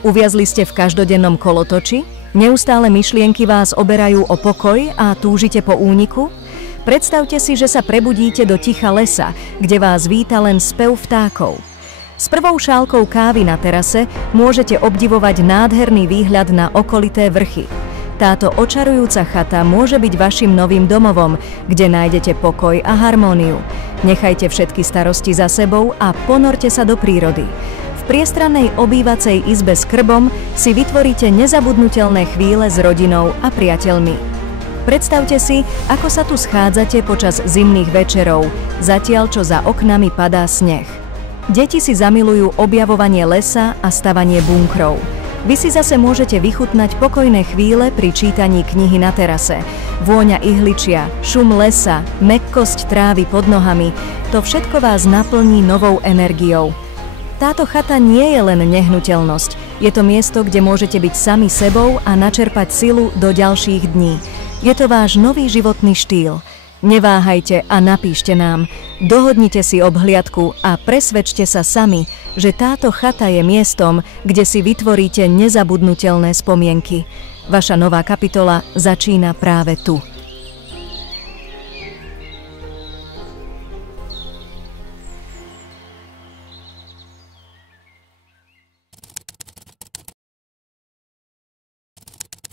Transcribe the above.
Uviazli ste v každodennom kolotoči? Neustále myšlienky vás oberajú o pokoj a túžite po úniku? Predstavte si, že sa prebudíte do ticha lesa, kde vás víta len spev vtákov. S prvou šálkou kávy na terase môžete obdivovať nádherný výhľad na okolité vrchy. Táto očarujúca chata môže byť vašim novým domovom, kde nájdete pokoj a harmóniu. Nechajte všetky starosti za sebou a ponorte sa do prírody. V priestrannej obývacej izbe s krbom si vytvoríte nezabudnutelné chvíle s rodinou a priateľmi. Predstavte si, ako sa tu schádzate počas zimných večerov, zatiaľ čo za oknami padá sneh. Deti si zamilujú objavovanie lesa a stavanie bunkrov. Vy si zase môžete vychutnať pokojné chvíle pri čítaní knihy na terase. Vôňa ihličia, šum lesa, mäkkosť trávy pod nohami, to všetko vás naplní novou energiou. Táto chata nie je len nehnuteľnosť. Je to miesto, kde môžete byť sami sebou a načerpať silu do ďalších dní. Je to váš nový životný štýl. Neváhajte a napíšte nám. Dohodnite si obhliadku a presvedčte sa sami, že táto chata je miestom, kde si vytvoríte nezabudnutelné spomienky. Vaša nová kapitola začína práve tu.